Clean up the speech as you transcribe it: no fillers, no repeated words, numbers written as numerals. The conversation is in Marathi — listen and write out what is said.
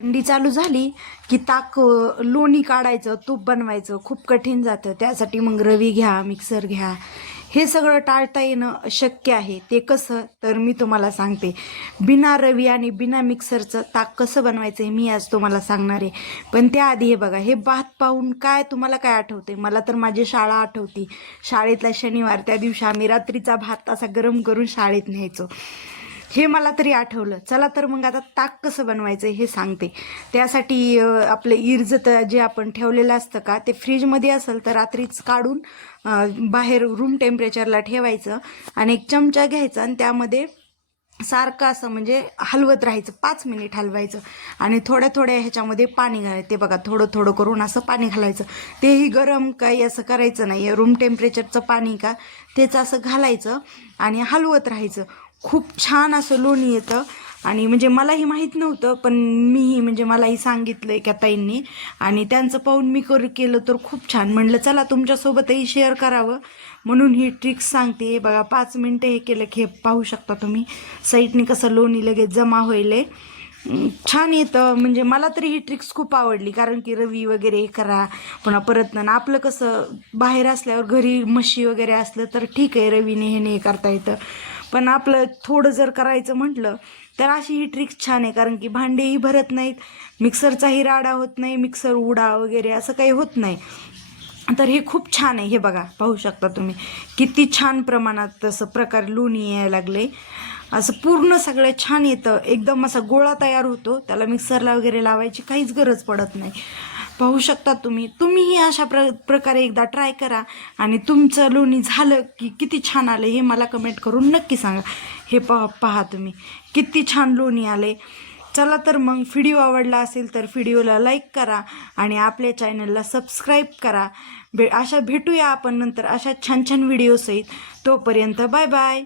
थंडी चालू झाली की लोणी काढायचं, तूप बनवायचं खूप कठीण जातं. त्यासाठी मग रवी घ्या, मिक्सर घ्या. हे सगळं टाळता येणं शक्य आहे. ते कसं तर मी तुम्हाला सांगते. बिना रवी आणि बिना मिक्सरचं ताक कसं बनवायचं आहे मी आज तुम्हाला सांगणार आहे. पण त्याआधी हे बघा, हे भात पाहून तुम्हाला काय आठवते? मला तर माझी शाळा आठवती. शाळेतला शनिवार, त्या दिवशी आम्ही रात्रीचा भात असा गरम करून शाळेत न्यायचो. हे मला तरी आठवलं. चला तर मग आता ताक कसं बनवायचं हे सांगते. त्यासाठी आपलं इर्जत जे आपण ठेवलेलं असतं का, ते फ्रीजमध्ये असेल तर रात्रीच काढून बाहेर रूम टेम्परेचरला ठेवायचं आणि एक चमचा घ्यायचा आणि त्यामध्ये सारखं असं म्हणजे हलवत राहायचं. 5 मिनिट हलवायचं आणि थोड्या थोड्या ह्याच्यामध्ये पाणी घालायचं. ते बघा, थोडं थोडं करून असं पाणी घालायचं. तेही गरम काही असं करायचं नाही. रूम टेम्परेचरचं पाणी का तेच असं घालायचं आणि हलवत राहायचं. खूप छान असं लोणी येतं. आणि म्हणजे मलाही माहीत नव्हतं, पण मीही म्हणजे मलाही सांगितलं एका ताईंनी आणि त्यांचं पाहून मी केलं तर खूप छान. म्हणलं चला तुमच्यासोबतही शेअर करावं म्हणून ही ट्रिक्स सांगते. बघा, 5 मिनटं हे केलं की पाहू शकता तुम्ही साईडने कसं लोणी लगेच जमा होईल. छान येतं. म्हणजे मला तरी ही ट्रिक्स खूप आवडली, कारण की रवी वगैरे करा पुन्हा परत ना आपलं कसं बाहेर असल्यावर घरी म्हशी वगैरे असलं तर ठीक आहे, रवीने हे करता येतं. पण आपलं थोडं जर करायचं म्हटलं तर अशी ही ट्रिक्स छान आहे, कारण की भांडेही भरत नाहीत, मिक्सरचाही राडा होत नाही, मिक्सर उडा वगैरे असं काही होत नाही. तर हे खूप छान आहे. हे बघा, पाहू शकता तुम्ही किती छान प्रमाणात तसं प्रकारे लोणी यायला लागले. असं पूर्ण सगळं छान येतं. एकदम असा गोळा तयार होतो. त्याला मिक्सरला वगैरे लावायची काहीच गरज पडत नाही. पाहू शकता तुम्हीही अशा प्रकारे एकदा ट्राय करा आणि तुमचं लोणी झालं की किती छान आलं हे मला कमेंट करून नक्की सांगा. हे पहा तुम्ही किती छान लोणी आले. चला तर मग, व्हिडिओ आवडला असेल तर व्हिडिओला लाईक करा आणि आपल्या चॅनलला सबस्क्राईब करा. भेटूया आपण नंतर अशा छान छान व्हिडिओसहित. तोपर्यंत बाय बाय.